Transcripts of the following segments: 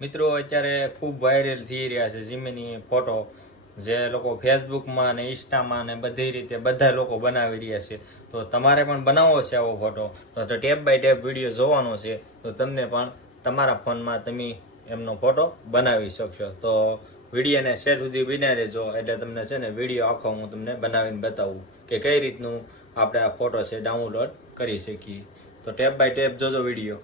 મિત્રો અત્યારે ખૂબ વાયરલ થઈ રહ્યા છે જીમીની ફોટો, જે લોકો ફેસબુકમાં ને ઇન્સ્ટામાં ને બધી રીતે બધા લોકો બનાવી રહ્યા છે. તો તમારે પણ બનાવવો છે આવો ફોટો, તો ટેપ બાય ટેપ વિડીયો જોવાનો છે. તો તમને પણ તમારા ફોનમાં તમે એમનો ફોટો બનાવી શકશો. તો વિડીયોને શેર સુધી બિના રહેજો, એટલે તમને છે ને વિડીયો આખો હું તમને બનાવીને બતાવું કે કઈ રીતનું આપણે આ ફોટો છે ડાઉનલોડ કરી શકીએ. તો ટેપ બાય ટેપ જોજો વિડીયો.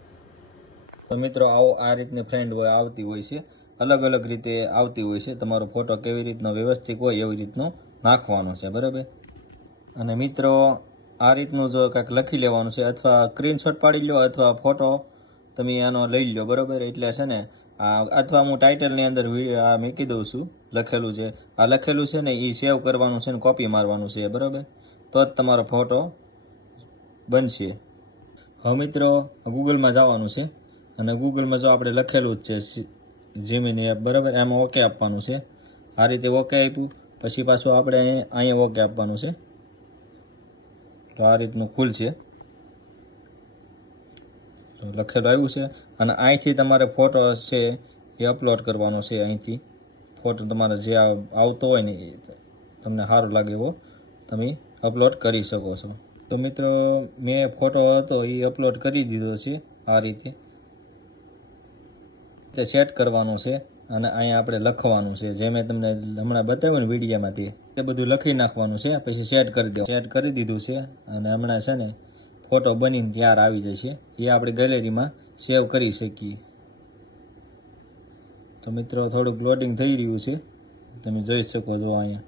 તો મિત્રો આવો આ રીતની ફ્રેન્ડ આવતી હોય છે, અલગ અલગ રીતે આવતી હોય છે. તમારો ફોટો કેવી રીતનો વ્યવસ્થિત હોય એવી રીતનો નાખવાનો છે, બરાબર. અને મિત્રો આ રીતનું જો કંઈક લખી લેવાનું છે, અથવા સ્ક્રીનશોટ પાડી લો અથવા ફોટો તમે આનો લઈ લો, બરાબર. એટલે છે ને અથવા હું ટાઇટલની અંદર આ મૂકી દઉં છું, લખેલું છે. આ લખેલું છે ને એ સેવ કરવાનું છે ને કોપી મારવાનું છે, બરાબર. તો જ તમારો ફોટો બનશે. હવે મિત્રો ગૂગલમાં જવાનું છે, અને ગૂગલમાં જો આપણે લખેલું જ છે જીમીની એપ, બરાબર. એમાં ઓકે આપવાનું છે. આ રીતે ઓકે આપ્યું પછી પાછું આપણે અહીંયા ઓકે આપવાનું છે. તો આ રીતનું ખુલશે, લખેલું આવ્યું છે. અને અહીંથી તમારે ફોટો છે એ અપલોડ કરવાનો છે. અહીંથી ફોટો તમારે જે આવતો હોય ને તમને સારું લાગે એવો તમે અપલોડ કરી શકો છો. તો મિત્રો મેં ફોટો હતો એ અપલોડ કરી દીધો છે. આ રીતે સેટ કરવાનું છે, અને અહીંયા આપણે લખવાનું છે, જે મેં તમને હમણાં બતાવ્યું ને વિડીયોમાં તે બધું લખી નાખવાનું છે. પછી સેટ કરી દો. સેટ કરી દીધું છે, અને હમણાં છે ને ફોટો બનીને તૈયાર આવી જશે. એ આપણે ગેલેરીમાં સેવ કરી શકીએ. તો મિત્રો થોડુંક લોડિંગ થઈ રહ્યું છે, તમે જોઈ શકો છો અહીંયા.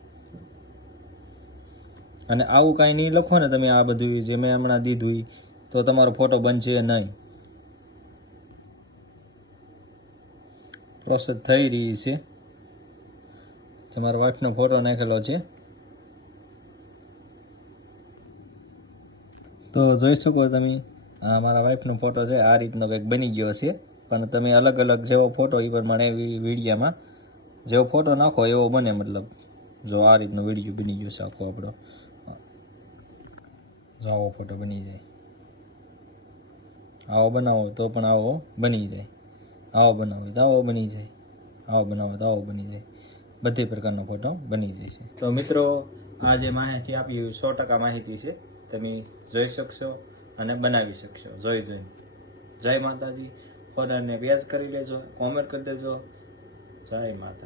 અને આવું કાંઈ નહીં લખો ને તમે, આ બધું જે મેં હમણાં દીધું તો તમારો ફોટો બનશે નહીં. પ્રોસેસ થઈ રહી છે. તમારા વાઈફનો ફોટો નાખેલો છે, તો જોઈ શકો તમે. આ મારા વાઈફનો ફોટો છે, આ રીતનો કંઈક બની ગયો છે. પણ તમે અલગ અલગ જેવો ફોટો એ પ્રમાણે વિડીયામાં જેવો ફોટો નાખો એવો બને. મતલબ જો આ રીતનો વિડીયો બની ગયો છે આખો આપણો, જો આવો ફોટો બની જાય, આવો બનાવો તો પણ આવો બની જાય, આવો બનાવો તો આવો બની જાય, આવો બનાવો તો આવો બની જાય. બધી પ્રકારનો ફોટો બની જાય છે. તો મિત્રો આ જે માહિતી આપી 100% માહિતી છે, તમે જોઈ શકશો અને બનાવી શકશો જોઈને. જય માતાજી. ફોટોને વ્યાજ કરી લેજો, કોમેન્ટ કરી દેજો. જય માતા.